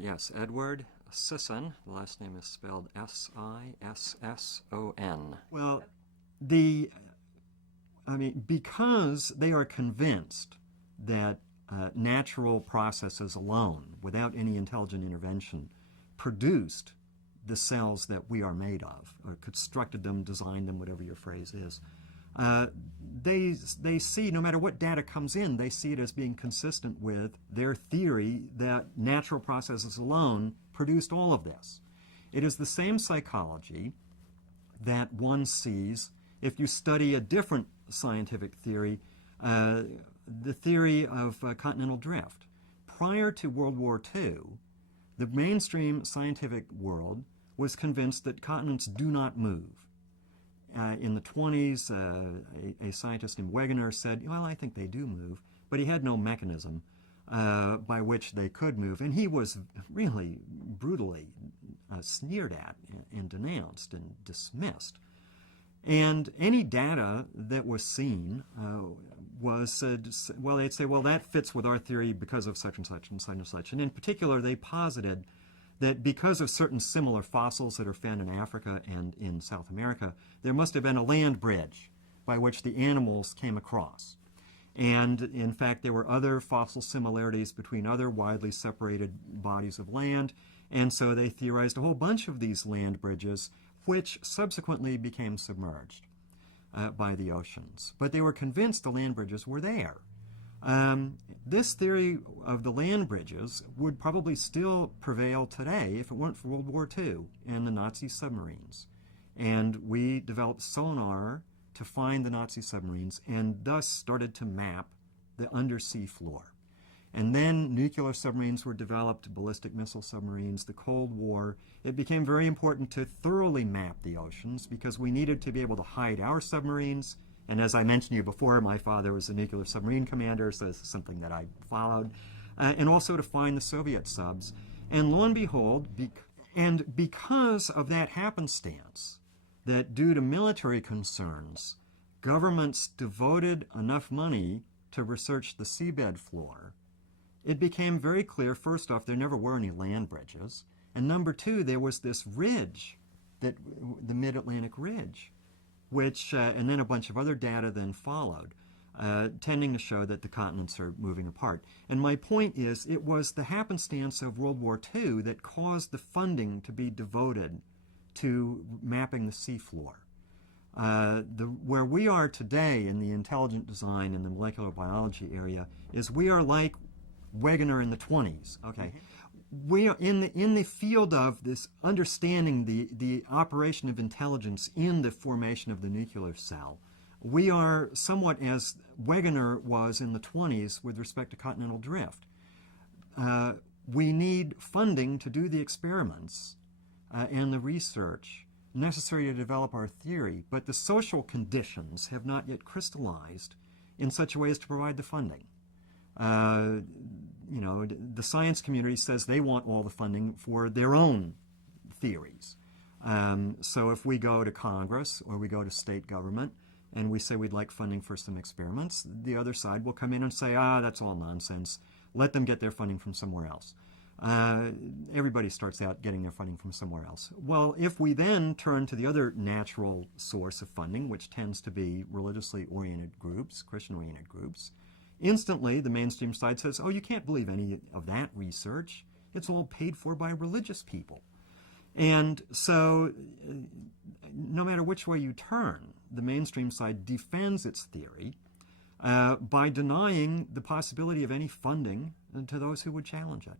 Yes, Edward Sisson. The last name is spelled Sisson. Well, because they are convinced that natural processes alone, without any intelligent intervention, produced the cells that we are made of, or constructed them, designed them, whatever your phrase is. They see, no matter what data comes in, they see it as being consistent with their theory that natural processes alone produced all of this. It is the same psychology that one sees if you study a different scientific theory, the theory of continental drift. Prior to World War II, the mainstream scientific world was convinced that continents do not move. In the 20s, a scientist named Wegener said, well, I think they do move, but he had no mechanism by which they could move. And he was really brutally sneered at and denounced and dismissed. And any data that was seen was, well, they'd say, well, that fits with our theory because of such and such and such and such. And in particular, they posited that because of certain similar fossils that are found in Africa and in South America, there must have been a land bridge by which the animals came across. And in fact, there were other fossil similarities between other widely separated bodies of land, and so they theorized a whole bunch of these land bridges, which subsequently became submerged by the oceans. But they were convinced the land bridges were there. This theory of the land bridges would probably still prevail today if it weren't for World War II and the Nazi submarines. And we developed sonar to find the Nazi submarines and thus started to map the undersea floor. And then nuclear submarines were developed, ballistic missile submarines, the Cold War. It became very important to thoroughly map the oceans because we needed to be able to hide our submarines. And as I mentioned to you before, my father was a nuclear submarine commander, so this is something that I followed. And also to find the Soviet subs. And lo and behold, because of that happenstance, that due to military concerns, governments devoted enough money to research the seabed floor, it became very clear, first off, there never were any land bridges. And number two, there was this ridge, the Mid-Atlantic Ridge, which, and then a bunch of other data then followed, tending to show that the continents are moving apart. And my point is, it was the happenstance of World War II that caused the funding to be devoted to mapping the seafloor. Where we are today in the intelligent design and the molecular biology area is we are like Wegener in the 20s. Okay, we are in the field of this understanding the operation of intelligence in the formation of the nuclear cell. We are somewhat as Wegener was in the 20s with respect to continental drift. We need funding to do the experiments and the research necessary to develop our theory, but the social conditions have not yet crystallized in such a way as to provide the funding. The science community says they want all the funding for their own theories. So if we go to Congress or we go to state government and we say we'd like funding for some experiments, the other side will come in and say, that's all nonsense. Let them get their funding from somewhere else. Everybody starts out getting their funding from somewhere else. Well, if we then turn to the other natural source of funding, which tends to be religiously oriented groups, Christian-oriented groups, instantly the mainstream side says, you can't believe any of that research. It's all paid for by religious people. And so no matter which way you turn, the mainstream side defends its theory by denying the possibility of any funding to those who would challenge it.